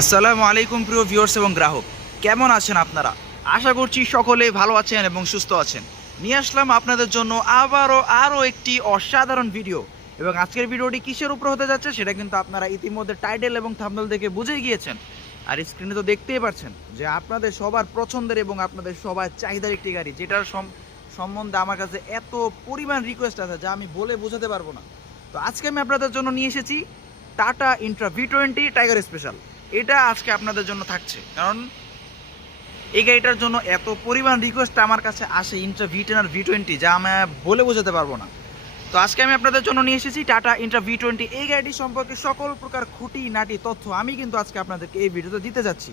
আসসালামু আলাইকুম প্রিয় ভিউয়ার্স এবং গ্রাহক। কেমন আছেন আপনারা? আশা করছি সকলে ভালো আছেন এবং সুস্থ আছেন। নিয়ে আসলাম আপনাদের জন্য আবারও আরও একটি অসাধারণ ভিডিও এবং আজকের ভিডিওটি কিসের উপর হতে যাচ্ছে সেটা কিন্তু আপনারা ইতিমধ্যে টাইটেল এবং থাম্বনেল দেখে বুঝেই গিয়েছেন। আর স্ক্রিনে তো দেখতেই পাচ্ছেন যে আপনাদের সবার পছন্দের এবং আপনাদের সবার চাহিদার একটি গাড়ি, যেটার সম্বন্ধে আমার কাছে এত পরিমাণ রিকোয়েস্ট আছে যা আমি বলে বোঝাতে পারব না। তো আজকে আমি আপনাদের জন্য নিয়ে এসেছি Tata Intra V twenty tiger special এটা আজকে আপনাদের জন্য থাকছে। কারণ এই গাড়িটার জন্য এত পরিমাণ রিকোয়েস্ট আমার কাছে আসে ইন্ট্রা ভি টেন আর ভি টোয়েন্টি যা আমি বলে বোঝাতে পারব না। তো আজকে আমি আপনাদের জন্য নিয়ে এসেছি টাটা ইন্ট্রা ভি টোয়েন্টি এই গাড়িটি সম্পর্কে সকল প্রকার খুঁটি নাটি তথ্য আমি কিন্তু আজকে আপনাদেরকে এই ভিডিওতে দিতে যাচ্ছি।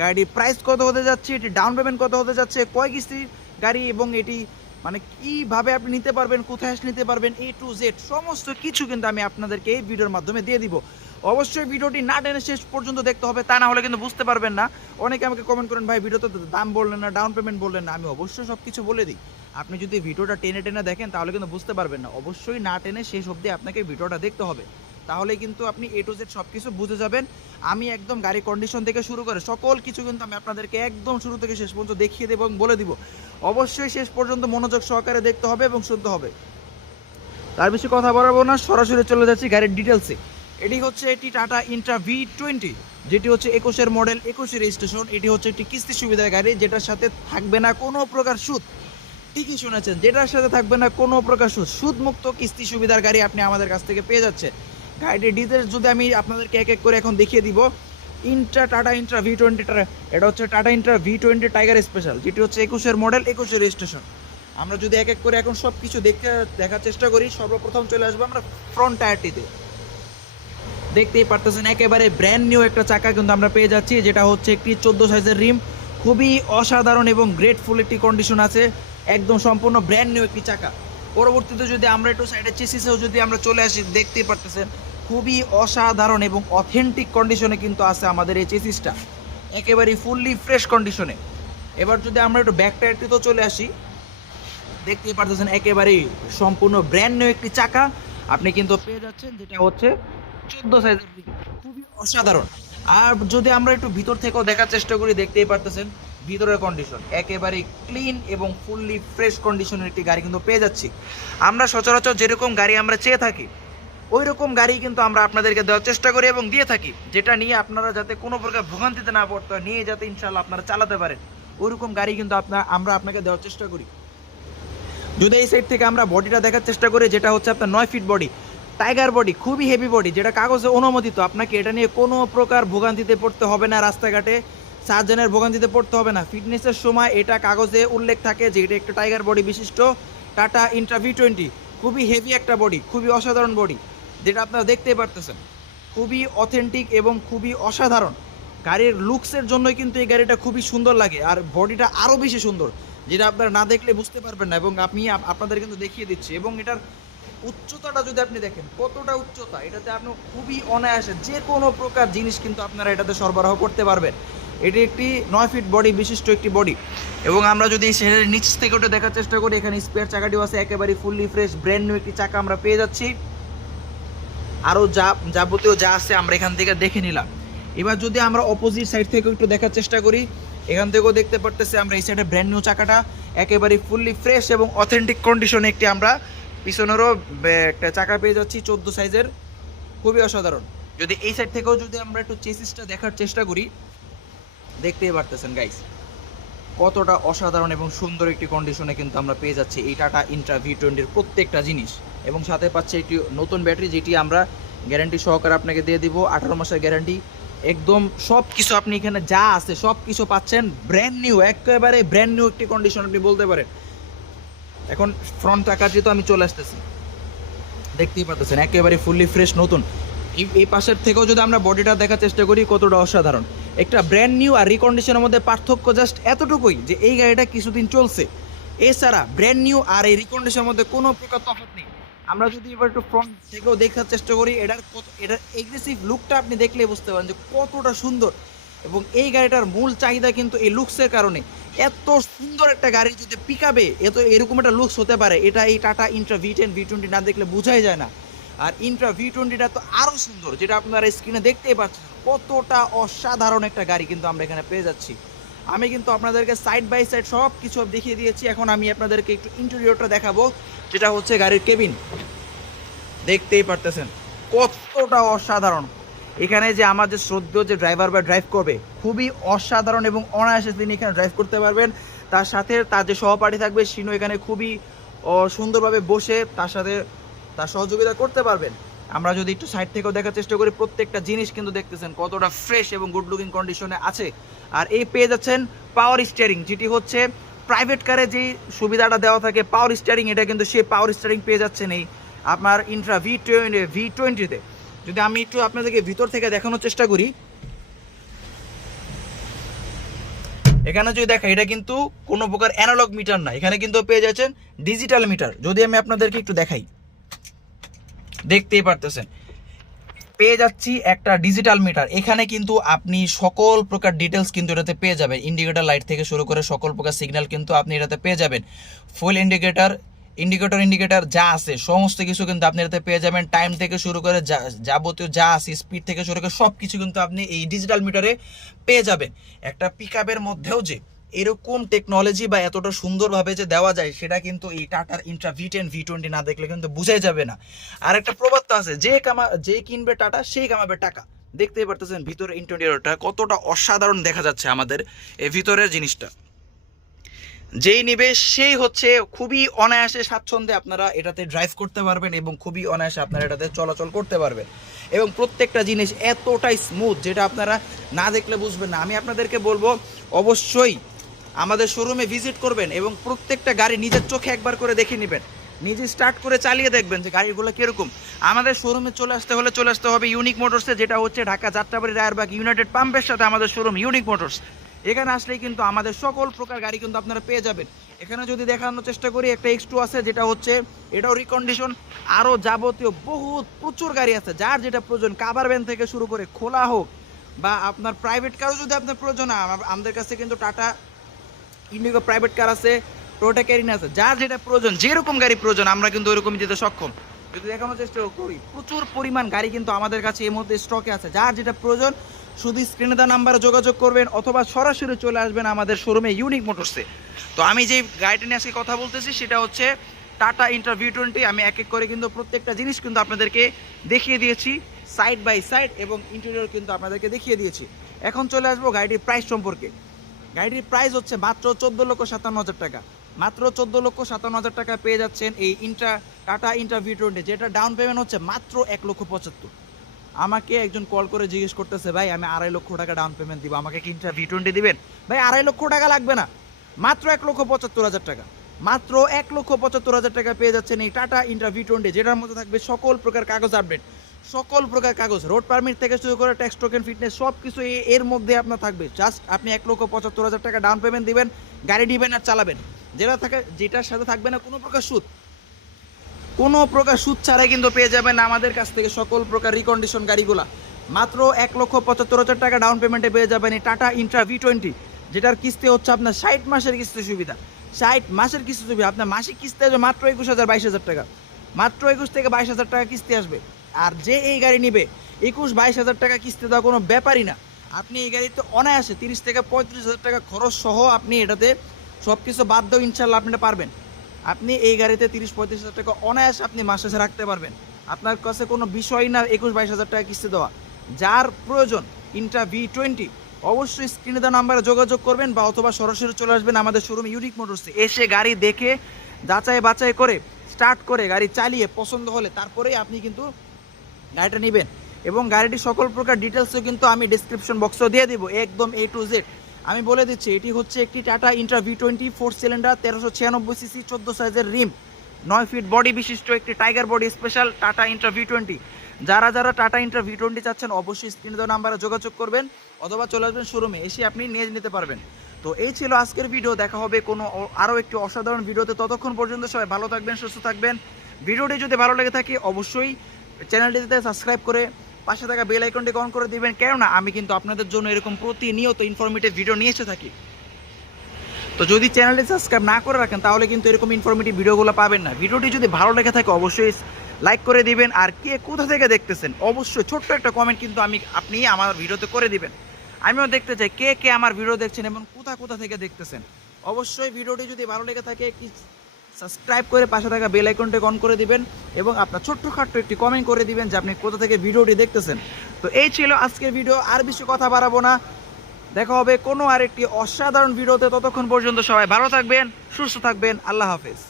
গাড়ির প্রাইস কত হতে যাচ্ছে, এটি ডাউন পেমেন্ট কত হতে যাচ্ছে, কয় কিস্তির গাড়ি এবং এটি মানে কীভাবে আপনি নিতে পারবেন, কোথায় নিতে পারবেন এ টু জেড সমস্ত কিছু কিন্তু আমি আপনাদেরকে এই ভিডিওর মাধ্যমে দিয়ে দিব। অবশ্যই ভিডিওটি না টেনে শেষ পর্যন্ত দেখতে হবে, তা না হলে কিন্তু বুঝতে পারবেন না। অনেকে আমাকে কমেন্ট করেন, ভাই ভিডিওতে দাম বললেন না ডাউন পেমেন্ট বললেন না। আমি অবশ্যই সব কিছু বলে দিই। আপনি যদি ভিডিওটা টেনে টেনে দেখেন, তাহলে কিন্তু বুঝতে পারবেন না। অবশ্যই না টেনে শেষ অবধি আপনাকে ভিডিওটা দেখতে হবে। তাহলে কিন্তু আপনি এ টু জেড সব কিছু বুঝে যাবেন। আমি একদম গাড়ি কন্ডিশন থেকে শুরু করে সকল কিছু কিন্তু আমি আপনাদেরকে একদম শুরু থেকে শেষ পর্যন্ত দেখিয়ে দেবো এবং বলে দিব। অবশ্যই শেষ পর্যন্ত মনোযোগ সহকারে দেখতে হবে এবং শুনতে হবে। তার বেশি কথা বলব না, সরাসরি চলে যাচ্ছি গাড়ির ডিটেলসে এটি হচ্ছে এটি টাটা ইন্ট্রা ভি টোয়েন্টি যেটি হচ্ছে একুশের মডেল একুশের রেজিস্ট্রেশন এটি হচ্ছে একটি কিস্তি সুবিধার গাড়ি, যেটার সাথে থাকবে না কোনো প্রকার সুদ। ঠিকই শুনেছেন, যেটার সাথে থাকবে না কোনো প্রকার সুদ, সুদমুক্ত কিস্তি সুবিধার গাড়ি আপনি আমাদের কাছ থেকে পেয়ে যাচ্ছে গাড়িটির ডিটেলস যদি আমি আপনাদেরকে এক এক করে এখন দেখিয়ে দিব Intra Tata Intra V twenty এটা হচ্ছে Tata Intra V twenty tiger special যেটি হচ্ছে একুশের মডেল একুশের রেজিস্ট্রেশন আমরা যদি এক এক করে এখন সব কিছু দেখতে, দেখার চেষ্টা করি, সর্বপ্রথম চলে আসব আমরা ফ্রন্ট টায়ারটিতে দেখতেই পারতেছেন, একেবারে ব্র্যান্ড নিউ একটা চাকা কিন্তু আমরা পেয়ে যাচ্ছি, যেটা হচ্ছে একটি চোদ্দ সাইজের রিম। খুবই অসাধারণ এবং গ্রেটফুল একটি কন্ডিশন আছে, একদম সম্পূর্ণ ব্র্যান্ড নিউ একটি চাকা। পরবর্তীতে যদি আমরা একটু সাইডে চেসিসেও যদি আমরা চলে আসি, দেখতেই পারতেছেন, খুবই অসাধারণ এবং অথেন্টিক কন্ডিশনে কিন্তু আছে আমাদের এই চেসিসটা। একেবারেই ফুললি ফ্রেশ কন্ডিশনে এবার যদি আমরা একটু ব্যাক টায়ারটিতেও চলে আসি, দেখতেই পারতেছেন, একেবারেই সম্পূর্ণ ব্র্যান্ড নিউ একটি চাকা। আপনি কিন্তু পেয়ে যাচ্ছেন, যেটা হচ্ছে চোদ্দ সাইজের খুবই অসাধারণ। আর যদি আমরা একটু ভিতর থেকেও দেখার চেষ্টা করি, দেখতেই পারতেছেন ভিতরের কন্ডিশন একেবারে ক্লিন এবং ফুললি ফ্রেশ কন্ডিশনের একটি গাড়ি কিন্তু পেয়ে যাচ্ছি। আমরা সচরাচর যেরকম গাড়ি আমরা চেয়ে থাকি ওই রকম গাড়ি কিন্তু আমরা আপনাদেরকে দেওয়ার চেষ্টা করি এবং দিয়ে থাকি, যেটা নিয়ে আপনারা যাতে কোনো প্রকার ভোগান্তিতে না পড়তে হয়, নিয়ে যাতে ইনশাল্লাহ আপনারা চালাতে পারেন। ওই রকম গাড়ি কিন্তু আপনার, আমরা আপনাকে দেওয়ার চেষ্টা করি। যদি এই সাইড থেকে আমরা বডিটা দেখার চেষ্টা করি, যেটা হচ্ছে আপনার নয় ফিট বডি টাইগার বডি খুবই হেভি বডি যেটা কাগজে অনুমোদিত। আপনাকে এটা নিয়ে কোনো প্রকার ভোগান্তিতে পড়তে হবে না রাস্তাঘাটে সার্জনের ভোগান্তিতে পড়তে হবে না। ফিটনেসের সময় এটা কাগজে উল্লেখ থাকে যে এটা একটা টাইগার বডি বিশিষ্ট টাটা ইন্ট্রা ভি টোয়েন্টি খুবই হেভি একটা বডি খুবই অসাধারণ বডি যেটা আপনারা দেখতেই পারতেছেন। খুবই অথেন্টিক এবং খুবই অসাধারণ। গাড়ির লুকসের জন্যই কিন্তু এই গাড়িটা খুবই সুন্দর লাগে, আর বডিটা আরও বেশি সুন্দর, যেটা আপনারা না দেখলে বুঝতে পারবেন না, এবং আমি আপনাদের কিন্তু দেখিয়ে দিচ্ছি, এবং এটার উচ্চতাটা যদি আপনি দেখেন, কতটা উচ্চতা, এটাতে আপনি খুবই অনায়াসে যে কোনো প্রকার জিনিস কিন্তু আপনারা এটাতে সরবরাহ করতে পারবেন। এটি একটি নয় ফিট বডি, বিশিষ্ট একটি বডি। এবং আমরা যদি সেটার নিচ থেকে ওটা দেখার চেষ্টা করি, এখানে স্পেয়ার চাকাটিও আছে, একেবারে ফুললি ফ্রেশ ব্র্যান্ড নিউ একটি চাকা আমরা পেয়ে যাচ্ছি। আরও যা, যাবতীয় যা আছে আমরা এখান থেকে দেখে নিলাম। এবার যদি আমরা অপোজিট সাইড থেকে একটু দেখার চেষ্টা করি, এখান থেকেও দেখতে পারতেছি আমরা এই সাইডে ব্র্যান্ড নিউ চাকাটা, একেবারে ফুললি ফ্রেশ এবং অথেন্টিক কন্ডিশনে একটি আমরা পিছনেরও একটা চাকা পেয়ে যাচ্ছি চোদ্দ সাইজের। খুবই অসাধারণ। যদি এই সাইড থেকেও যদি আমরা একটু চেসিসটা দেখার চেষ্টা করি, দেখতেই পারতেছেন গাইস কতটা অসাধারণ এবং সুন্দর একটি কন্ডিশনে কিন্তু আমরা পেয়ে যাচ্ছি এই টাটা ইন্ট্রা ভি টোয়েন্টির প্রত্যেকটা জিনিস। এবং সাথে পাচ্ছে একটি নতুন ব্যাটারি, যেটি আমরা গ্যারান্টি সহকারে আপনাকে দিয়ে দিব, আঠারো মাসের গ্যারান্টি একদম সব কিছু আপনি এখানে যা আছে সব কিছু পাচ্ছেন। ব্র্যান্ড নিউ একেবারে ব্র্যান্ড নিউ একটি কন্ডিশন আপনি বলতে পারেন। এখন ফ্রন্ট টাকাটি তো আমি চলে আসতেছি। দেখতেই পাচ্ছেন একেবারে ফুললি ফ্রেশ নতুন। এই পাশের থেকেও যদি আমরা বডিটা দেখার চেষ্টা করি, কতটা অসাধারণ। একটা ব্র্যান্ড নিউ আর রিকন্ডিশনের মধ্যে পার্থক্য জাস্ট এতটুকুই যে এই গাড়িটা কিছুদিন চলছে। এছাড়া ব্র্যান্ড নিউ আর এই রিকন্ডিশনের মধ্যে কোনো প্রকার তফাৎ নেই। আমরা যদি এবার একটু ফ্রন্ট থেকেও দেখার চেষ্টা করি, এটার কত এটার এগ্রেসিভ লুকটা আপনি দেখলে বুঝতে পারেন যে কতটা সুন্দর। এবং এই গাড়িটার মূল চাহিদা কিন্তু এই লুকসের কারণে। এত সুন্দর একটা গাড়ি যদি পিকাবে এত এরকম একটা লুকস হতে পারে, এটা এই Tata Intra V ten V twenty না দেখলে বোঝাই যায় না। আর ইন্ট্রা ভি টোয়েন্টিটা তো আরও সুন্দর, যেটা আপনারা স্ক্রিনে দেখতেই পাচ্ছেন। কতটা অসাধারণ একটা গাড়ি কিন্তু আমরা এখানে পেয়ে যাচ্ছি। আমি কিন্তু আপনাদেরকে সাইড বাই সাইড সব কিছু দেখিয়ে দিয়েছি। এখন আমি আপনাদেরকে একটু ইন্টেরিয়রটা দেখাবো, যেটা হচ্ছে গাড়ির কেবিন দেখতেই পারতেছেন, কতটা অসাধারণ। এখানে যে আমার যে শ্রদ্ধেয় যে ড্রাইভার বা ড্রাইভ করবে, খুবই অসাধারণ এবং অনায়াসে তিনি এখানে ড্রাইভ করতে পারবেন। তার সাথে তার যে সহপাঠী থাকবে, সিনু এখানে খুবই সুন্দরভাবে বসে তার সাথে তার সহযোগিতা করতে পারবেন। আমরা যদি একটু সাইড থেকেও দেখার চেষ্টা করি, প্রত্যেকটা জিনিস কিন্তু দেখতেছেন কতটা ফ্রেশ এবং গুড লুকিং কন্ডিশনে আছে। আর এই পেয়ে যাচ্ছেন পাওয়ার স্টিয়ারিং যেটি হচ্ছে প্রাইভেট কারে যে সুবিধাটা দেওয়া থাকে পাওয়ার স্টিয়ারিং এটা কিন্তু সে পাওয়ার স্টিয়ারিং পেয়ে যাচ্ছেন এই, আপনার ইন্ট্রা ভি টোয়েন্টি ভি টোয়েন্টিতে যদি আমি একটু আপনাদেরকে ভিতর থেকে দেখানোর চেষ্টা করি। এখানে যদি দেখা এটা কিন্তু কোনো প্রকার অ্যানালগ মিটার না। এখানে কিন্তু পেয়ে যাচ্ছেন ডিজিটাল মিটার যদি আমি আপনাদেরকে একটু দেখাই। দেখতেই পারতেছেন। পেয়ে যাচ্ছি একটা ডিজিটাল মিটার এখানে কিন্তু আপনি সকল প্রকার ডিটেলস কিন্তু এটাতে পেয়ে যাবেন। ইন্ডিকেটার লাইট থেকে শুরু করে সকল প্রকার সিগন্যাল কিন্তু আপনি এটাতে পেয়ে যাবেন। ফুল ইন্ডিকেটর ইন্ডিকেটর ইন্ডিকেটর যা আছে, সমস্ত কিছু কিন্তু আপনি এটাতে পেয়ে যাবেন। টাইম থেকে শুরু করে যা- যাবতীয় যা আছে স্পিড থেকে শুরু করে সব কিছু কিন্তু আপনি এই ডিজিটাল মিটারে পেয়ে যাবেন। একটা পিক মধ্যেও যে এরকম টেকনোলজি বা এতটা সুন্দরভাবে যে দেওয়া যায়, সেটা কিন্তু এই টাটার Intra V ten V twenty না দেখলে কিন্তু বোঝাই যাবে না। আর একটা প্রবাদ তো আছে, যে কামা, যে কিনবে টাটা সেই কামাবে টাকা। দেখতেই পারতেছেন ভিতরে ইন্টেরিয়রটা কতটা অসাধারণ দেখা যাচ্ছে আমাদের, এই ভিতরের জিনিসটা। যেই নিবে, সেই হচ্ছে খুবই অনায়াসে স্বাচ্ছন্দ্যে আপনারা এটাতে ড্রাইভ করতে পারবেন এবং খুবই অনায়াসে আপনারা এটাতে চলাচল করতে পারবেন। এবং প্রত্যেকটা জিনিস এতটাই স্মুথ যেটা আপনারা না দেখলে বুঝবেন না। আমি আপনাদেরকে বলব, অবশ্যই আমাদের শোরুমে ভিজিট করবেন এবং প্রত্যেকটা গাড়ি নিজের চোখে একবার করে দেখে নেবেন। নিজে স্টার্ট করে চালিয়ে দেখবেন যে গাড়িগুলো কীরকম। আমাদের শোরুমে চলে আসতে হলে চলে আসতে হবে ইউনিক মোটরসে যেটা হচ্ছে ঢাকা যাত্রাবাড়ি রায়েরবাগ ইউনাইটেড পাম্পের সাথে আমাদের শোরুম ইউনিক মোটরস এখানে আসলেই কিন্তু আমাদের সকল প্রকার গাড়ি কিন্তু আপনারা পেয়ে যাবেন। এখানে যদি দেখানোর চেষ্টা করি, একটা এক্স টু আছে, যেটা হচ্ছে এটাও রিকন্ডিশন আরও যাবতীয় বহুত প্রচুর গাড়ি আছে, যার যেটা প্রয়োজন কাভার ভ্যান থেকে শুরু করে খোলা হোক, বা আপনার প্রাইভেট কারও যদি আপনার প্রয়োজন হয় আমাদের কাছে কিন্তু টাটা ইন্ডিগো প্রাইভেট কার আছে টোটা ক্যারিন আছে, যার যেটা প্রয়োজন, যেরকম গাড়ি প্রয়োজন, আমরা কিন্তু ওইরকম দিতে সক্ষম। যদি দেখানোর চেষ্টা করি, প্রচুর পরিমাণ গাড়ি কিন্তু আমাদের কাছে এই মুহূর্তে স্টকে আছে, যার যেটা প্রয়োজন শুধু স্ক্রিনে দেওয়া নাম্বারে যোগাযোগ করবেন অথবা সরাসরি চলে আসবেন আমাদের শোরুমে ইউনিক মোটরসে তো আমি যে গাড়িটা নিয়ে আজকে কথা বলতেছি সেটা হচ্ছে টাটা ইন্টারভিউ টোয়েন্টি আমি এক এক করে কিন্তু প্রত্যেকটা জিনিস কিন্তু আপনাদেরকে দেখিয়ে দিয়েছি সাইড বাই সাইড এবং ইন্টেরিয়র কিন্তু আপনাদেরকে দেখিয়ে দিয়েছি। এখন চলে আসব গাড়িটির প্রাইস সম্পর্কে। গাড়িটির প্রাইস হচ্ছে মাত্র চোদ্দ লক্ষ সাতান্ন হাজার টাকা। মাত্র চোদ্দ লক্ষ সাতান্ন হাজার টাকা পেয়ে যাচ্ছেন এই Intra Tata Intra V twenty যেটা ডাউন পেমেন্ট হচ্ছে মাত্র এক লক্ষ পঁচাত্তর। আমাকে একজন কল করে জিজ্ঞেস করতেছে, ভাই, আমি আড়াই লক্ষ টাকা ডাউন পেমেন্ট দিব, আমাকে কি ইন্ট্রা ভি টোয়েন্টি দিবেন? ভাই, আড়াই লক্ষ টাকা লাগবে না, মাত্র এক লক্ষ পঁচাত্তর হাজার টাকা, মাত্র এক লক্ষ পঁচাত্তর হাজার টাকা পেয়ে যাচ্ছেন এই টাটা ইন্ট্রা ভি টোয়েন্টি যেটার মধ্যে থাকবে সকল প্রকার কাগজ আপডেট সকল প্রকার কাগজ রোড পারমিট থেকে শুরু করে ট্যাক্স টোকেন ফিটনেস সব কিছু এর মধ্যে আপনার থাকবে জাস্ট আপনি এক লক্ষ পঁচাত্তর হাজার টাকা ডাউন পেমেন্ট দিবেন, গাড়ি দিবেন আর চালাবেন, যেটা থাকে যেটার সাথে থাকবে না কোনো প্রকার সুদ কোনো প্রকার সুদ ছাড়াই কিন্তু পেয়ে যাবেন আমাদের কাছ থেকে সকল প্রকার রিকন্ডিশন গাড়িগুলা। মাত্র এক লক্ষ পঁচাত্তর হাজার টাকা ডাউন পেমেন্টে পেয়ে যাবেন এই টাটা ইন্ট্রা ভি টোয়েন্টি যেটার কিস্তি হচ্ছে আপনার ষাট মাসের কিস্তি সুবিধা। ষাট মাসের কিস্তি সুবিধা, আপনার মাসিক কিস্তি আসবে মাত্র একুশ হাজার বাইশ হাজার টাকা। মাত্র একুশ থেকে বাইশ হাজার টাকা কিস্তি আসবে। আর যে এই গাড়ি নিবে, একুশ বাইশ হাজার টাকা কিস্তি দেওয়া কোনো ব্যাপারই না। আপনি এই গাড়িতে অনায়াসে তিরিশ থেকে পঁয়ত্রিশ হাজার টাকা খরচ সহ আপনি এটাতে সব কিছু দিয়েও ইনশাল্লাহ আপনি পারবেন। আপনি এই গাড়িতে তিরিশ, পঁয়ত্রিশ হাজার টাকা অনায়াসে আপনি মাস রাখতে পারবেন। আপনার কাছে কোনো বিষয় না, একুশ, বাইশ হাজার টাকা কিস্তি দেওয়া। যার প্রয়োজন ইন্টা ভি টোয়েন্টি অবশ্যই স্ক্রিনে দেওয়া নাম্বারে যোগাযোগ করবেন বা অথবা সরাসরি চলে আসবেন আমাদের শোরুম ইউনিক মোটরসে এসে গাড়ি দেখে, যাচাই বাছাই করে স্টার্ট করে গাড়ি চালিয়ে পছন্দ হলে তারপরেই আপনি কিন্তু গাড়িটা নেবেন। এবং গাড়িটির সকল প্রকার ডিটেলসও কিন্তু আমি ডিসক্রিপশন বক্সও দিয়ে দেবো, একদম এ টু জেড আমি বলে দিচ্ছি, এটি হচ্ছে একটি Tata Intra V twenty four cylinder তেরোশো ছিয়ানব্বই সিসি চোদ্দ সাইজের রিম। নয় ফিট বডি বিশিষ্ট একটি tiger body special Tata Intra V twenty যারা যারা টাটা ইন্ট্রা ভি টোয়েন্টি চাচ্ছেন, অবশ্যই স্ক্রিন দেওয়া নাম্বারে যোগাযোগ করবেন অথবা চলে আসবেন শোরুমে, এসে আপনি নিয়ে নিতে পারবেন। তো এই ছিল আজকের ভিডিও দেখা হবে কোনো আরও একটি অসাধারণ ভিডিওতে ততক্ষণ পর্যন্ত সবাই ভালো থাকবেন, সুস্থ থাকবেন। ভিডিওটি যদি ভালো লেগে থাকে, অবশ্যই চ্যানেলটিতে সাবস্ক্রাইব করে পাশে থাকা বেল আইকনটি অন করে দিবেন। কেননা আমি কিন্তু আপনাদের জন্য এরকম প্রতিনিয়ত ইনফরমেটিভ ভিডিও নিয়ে এসে থাকি। তো যদি চ্যানেলটি সাবস্ক্রাইব না করে রাখেন, তাহলে কিন্তু এরকম ইনফরমেটিভ ভিডিওগুলো পাবেন না। ভিডিওটি যদি ভালো লেগে থাকে, অবশ্যই লাইক করে দিবেন। আর কে কোথা থেকে দেখতেছেন, অবশ্যই ছোট্ট একটা কমেন্ট কিন্তু আমি, আপনি আমার ভিডিওতে করে দিবেন। আমিও দেখতে চাই কে কে আমার ভিডিও দেখছেন এবং কোথা কোথা থেকে দেখতেছেন। অবশ্যই ভিডিওটি যদি ভালো লেগে থাকে সাবস্ক্রাইব করে পাশে থাকা বেল আইকনটি অন করে দিবেন এবং আপনার ছোট্টখাট্ট একটি কমেন্ট করে দিবেন যে আপনি কোথা থেকে ভিডিওটি দেখতেছেন। তো এই ছিল আজকের ভিডিও আর বেশি কথা বাড়াবো না। দেখা হবে কোনো আরেকটি অসাধারণ ভিডিওতে ততক্ষণ পর্যন্ত সবাই ভালো থাকবেন, সুস্থ থাকবেন। আল্লাহ হাফেজ।